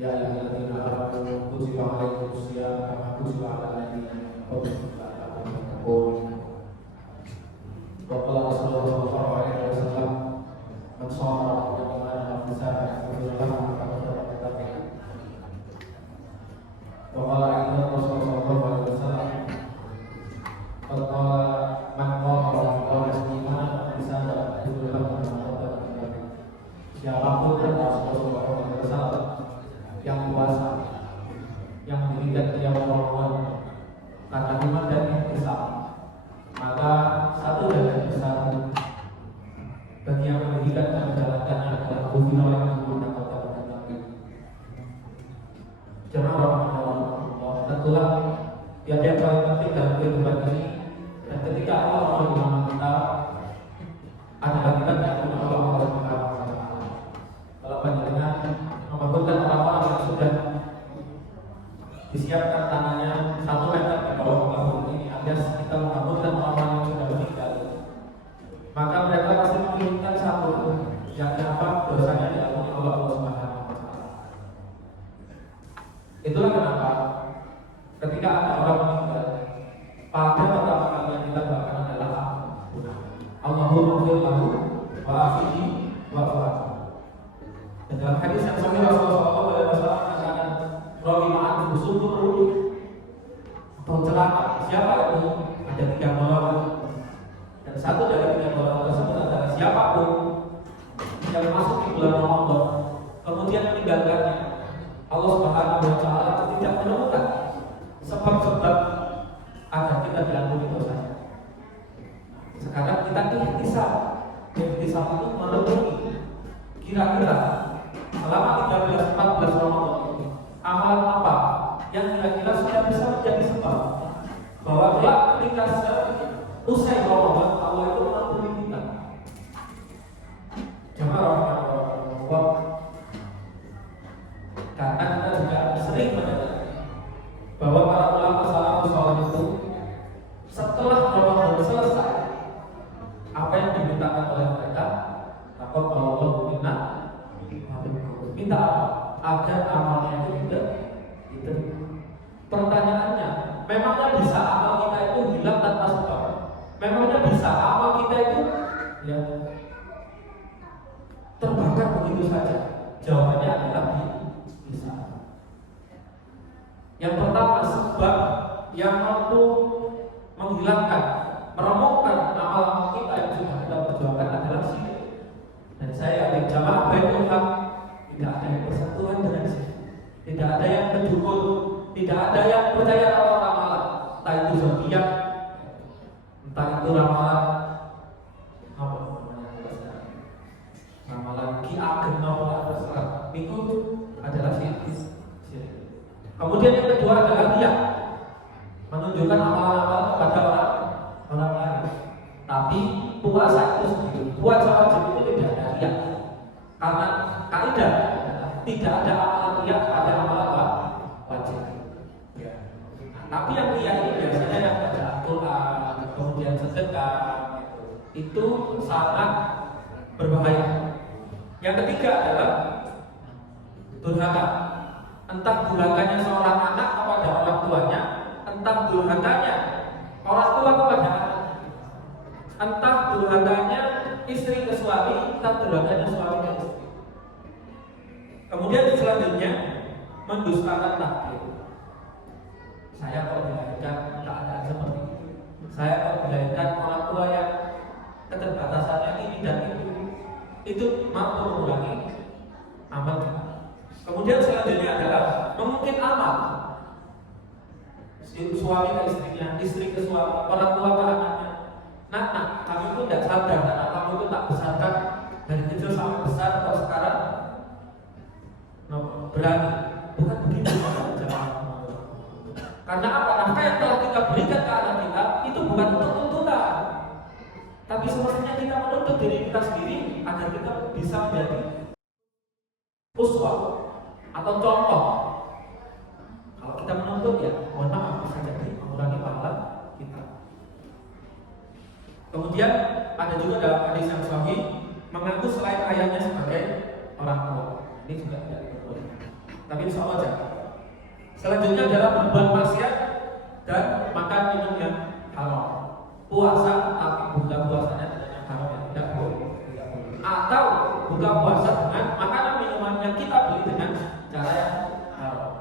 Ya ayyuhalladzina amanu kutiba alaikumus syiyam kama kutiba alal ladzina min qablikum la'allakum tattaqun. Wa qala Rasulullah sallallahu alaihi wasallam man shoma ramadan wa qama lahu wa qala Rasulullah sallallahu alaihi wasallam qala man qama ramadan imanan wa ihtisaban lahu siapapun Rasulullah sallallahu alaihi wasallam yang puasa, yang mendirikan qiyamul Ramadan karena iman dan ihtisab, maka satu dan besar bagi yang mendirikan dan menjalankannya adalah hubungan yang menggunakan kata-kata Nabi. Jemaah rahimahullah, tentulah yang paling penting dalam kehidupan ini, dan ketika Allah mengamalkan kita adalah kita yang Allah mengamalkan. Kalau panjenengan membangunkan orang-orang yang sudah disiapkan tanahnya 1 meter di bawah bangunan ini, alias kita membangunkan orang-orang yang sudah meninggal, maka mereka pasti menginginkan satu, yang apa dosanya diampuni oleh Allah Subhanahu wa Ta'ala. Itulah kenapa ketika ada orang meninggal, pada pertama kali yang kita doakan adalah Allahumma ighfir lahu wa afihi wa warhamhu. Dan dalam hadis yang sahih Rasulullah SAW mengatakan rahimah bersyukur atau celaka. Siapa itu? Ada 3 golongan. Dan satu dari 3 golongan tersebut adalah siapapun yang masuk di bulan Ramadan kemudian meninggalkannya, Allah Subhanahu wa Ta'ala tidak menemukan sebab-sebab agar kita diampuni dosanya. Sekarang kita ihtisab. Ihtisab itu merenungi kira-kira selama 13-14 Ramadan ini amalan apa yang kira-kira sudah bisa menjadi sebab bahwa kelak ketika usai Ramadan Allah itu mengampuni kita. Jemaah rahimahullah, karena kita juga sering menyadari bahwa para ulama salafus saleh itu setelah Ramadan selesai, apa yang dimintakan oleh mereka, takut kalau Allah minta apa? Agar amalnya itu tidak diterima. Pertanyaannya, memangnya bisa amal kita itu hilang tanpa sebab? Memangnya bisa amal kita itu ya terbakar begitu saja? Jawabannya adalah bisa. Yang pertama, sebab yang mampu menghilangkan, meremukkan amal kita yang sudah kita perjuangkan adalah syirik. Dan saya yakin jamaah Baitul Haq tidak ada yang bersatuan dengan syirik, tidak ada yang mendukung, tidak ada yang percaya kalau ramalan, entah itu zodiak, entah itu ramalan apa namanya, ramalan Ki Ageng maupun terserah, itu adalah syirik. Kemudian yang kedua adalah riya, menunjukkan amalan-amalan kepada orang lain. Tapi puasa itu sendiri, puasa wajib itu tidak ada riya, karena kaidah tidak ada amalan riya, ada amalan wajib. Ya. Tapi yang riya ini biasanya yang baca Al-Quran, kemudian sedekah, itu sangat berbahaya. Yang ketiga adalah durhaka. Entah durhakanya seorang anak kepada orang tuanya, entah durhakanya orang tua kepada anak, entah durhakanya istri ke suami, entah durhakanya suami ke istri. Kemudian selanjutnya mendustakan takdir. Saya kok dilahirkan keadaan seperti itu, saya kok dilahirkan orang tua yang keterbatasannya ini dan itu mampu mengurangi amal. Kemudian selanjutnya adalah mengungkit amal. Suami ke istrinya, istri ke suami, orang tua ke anaknya. Nah, kami itu tidak sadar, anak kamu itu tak besarkan dari kecil sampai besar, atau sekarang berani. Bukan begitu. Karena apa? Nafkah yang telah kita berikan ke anak kita itu bukan untuk tuntutan, tapi sebenarnya kita menuntut diri kita sendiri agar kita bisa menjadi uswah atau contoh. Kalau kita menuntut ya, mohon maaf, bisa jadi mengurangi pahala kita. Kemudian ada juga dalam hadis yang sahih mengaku selain ayahnya sebagai orang tua. Ini juga tidak diperbolehkan. tapi insya Allah jangan. Selanjutnya adalah berbuat maksiat dan makan minum yang haram. Puasa tapi buka puasanya dengan yang haram yang tidak boleh. Atau buka puasa dengan makanan minuman yang kita beli dengan cara yang haram.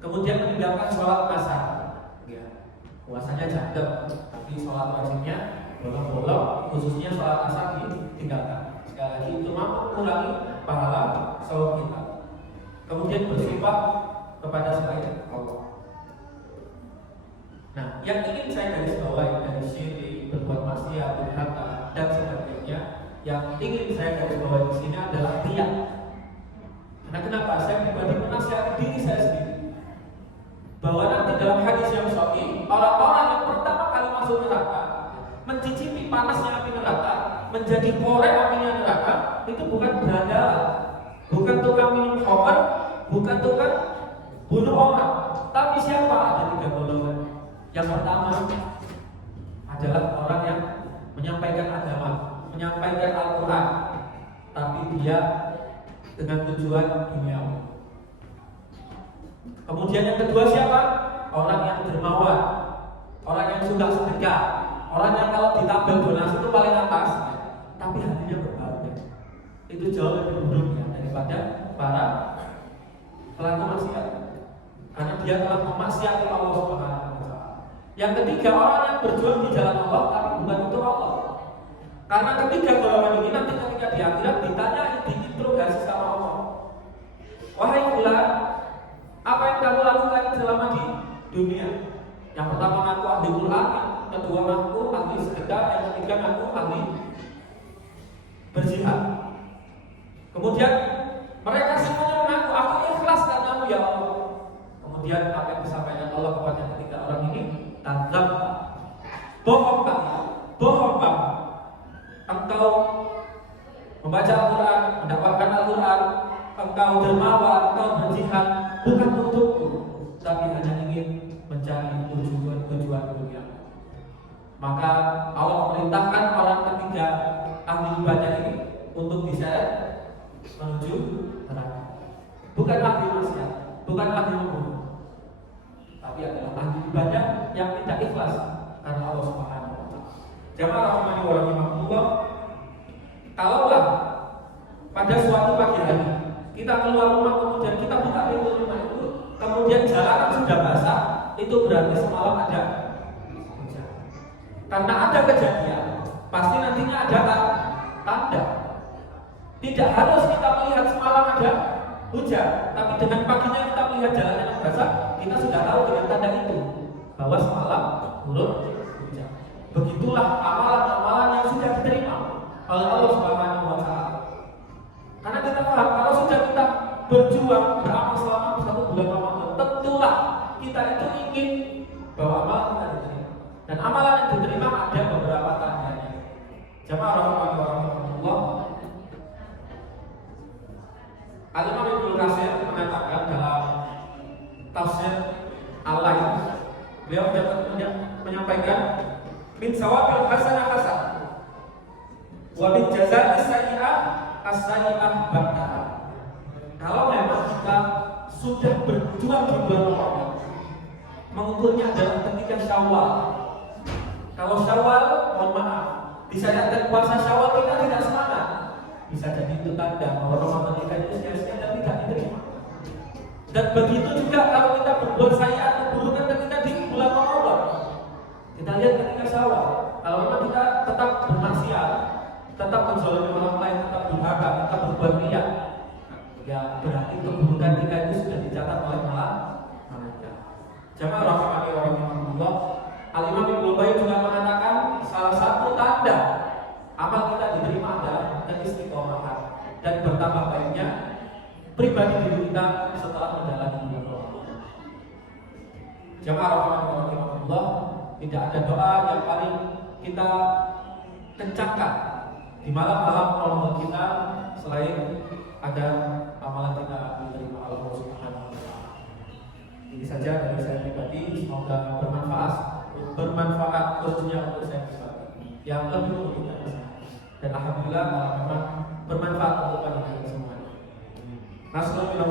Kemudian meninggalkan sholat asar. Ya, puasanya jadab, tapi sholat wajibnya bolong-bolong, khususnya sholat asar ditinggalkan. Sekali lagi itu mampu mengurangi pahala saum kita. Kemudian bersumpah kepada selain Allah. Nah, yang ingin saya garis bawahi dari syirik, berbuat maksiat, durhaka dan sebagainya, yang ingin saya garis bawahi di sini adalah riya. Karena kenapa? Saya pribadi menasihati diri saya sendiri bahwa nanti dalam hadis yang sahih, orang-orang yang pertama kali masuk neraka, mencicipi panasnya api neraka, menjadi korek apinya neraka, itu bukan berandal, bukan tukang minum khamr, bukan tukang bunuh orang, tapi siapa? Ada 3 golongan. Yang pertama adalah orang yang menyampaikan agama, menyampaikan Al-Quran, tapi dia dengan tujuan duniawi. Kemudian yang kedua siapa? Orang yang dermawan, orang yang suka sedekah, orang yang kalau ditabel donasi itu paling atas, tapi hatinya berharga. Itu jauh lebih buruk ya daripada para pelaku maksiat, karena dia telah memaksiati Allah Subhanahu wa Ta'ala. Yang ketiga, orang yang berjuang di jalan Allah tapi bukan untuk Allah. Karena ketiga golongan ini nanti ketika di akhirat ditanya, diinterogasi sama Allah. Wahai fulan, apa yang kamu lakukan selama di dunia? Yang pertama ngaku ahli Quran, yang kedua ngaku ahli sedekah, yang ketiga ngaku ahli berjihad. Kemudian mereka semuanya mengaku, aku ikhlas karenamu ya Allah. Kemudian apa yang disampaikan Allah kepada ketiga orang ini? Tadzab, bohong kamu, bohong kamu. Engkau membaca Al-Quran, mendapatkan Al-Quran, engkau dermawan, engkau berjihad, bukan untukku, tapi hanya ingin mencari tujuan dunia. Maka Allah memerintahkan orang ketiga ahli ibadah ini untuk diseret menuju neraka. Bukan ahli maksiat, bukan ahli membunuh, tapi adalah ahli ibadah yang tidak ikhlas karena Allah Subhanahu wa Ta'ala. Jamaah rahimani wa rahimakumullah, kalaulah pada suatu pagi hari kita keluar rumah, kemudian kita buka pintu rumah itu, kemudian jalanan sudah basah, itu berarti semalam ada hujan. Karena ada kejadian, pasti nantinya ada tanda. Tidak harus kita melihat semalam ada hujan, tapi dengan paginya kita melihat jalan yang basah, kita sudah tahu dengan tanda itu bahwa semalam turun hujan. Begitulah amalan-amalan yang sudah diterima oleh Allah Subhanahu wa Ta'ala. Karena kita paham kalau sudah kita berjuang beramal selama 1 bulan Ramadan, tentulah kita itu ingin bahwa amalan kita diterima. Dan amalan yang diterima ada beberapa tandanya. Jamaah rahimahullah, Al-Imam Ibnu Katsir mengatakan dalam tafsir Al-Lail, beliau dapat menyampaikan min sawabil hasanah hasan wa min jazaa'i sayyi'ah as-sayyi'ah ba'daha. Kalau memang kita sudah berjuang di bulan Ramadan, mengukurnya adalah ketika Syawal. Kalau Syawal, mohon maaf, bisa jadi puasa Syawal kita tidak semangat, bisa jadi itu tanda bahwa Ramadan kita itu sia-sia dan tidak diterima. Dan begitu juga kalau kita berbuat sayyi'at keburukan ketika di bulan Ramadan. Kita lihat ketika Syawal, kalau memang kita tetap bermaksiat, tetap menzalimi orang lain, tetap durhaka, tetap berbuat riya, ya berarti keburukan kita itu sudah dicatat oleh malaikat. Jamaah rahimani wa rahimakumullah, Al-Imam Ibnu Qayyim juga mengatakan salah satu tanda amal kita diterima adalah keistiqomahan dan bertambah baiknya pribadi diri kita setelah menjalani bulan Ramadan. Jamaah rahimani wa rahimakumullah, tidak ada doa yang paling kita kencangkan di malam-malam Ramadan kita selain ada amalan kita diterima Allah Subhanahu wa Ta'ala. Ini saja dari saya pribadi, semoga bermanfaat khususnya untuk saya pribadi yang lebih untuk saya. Dan alhamdulillah memang bermanfaat untuk kita semua. Nasrullah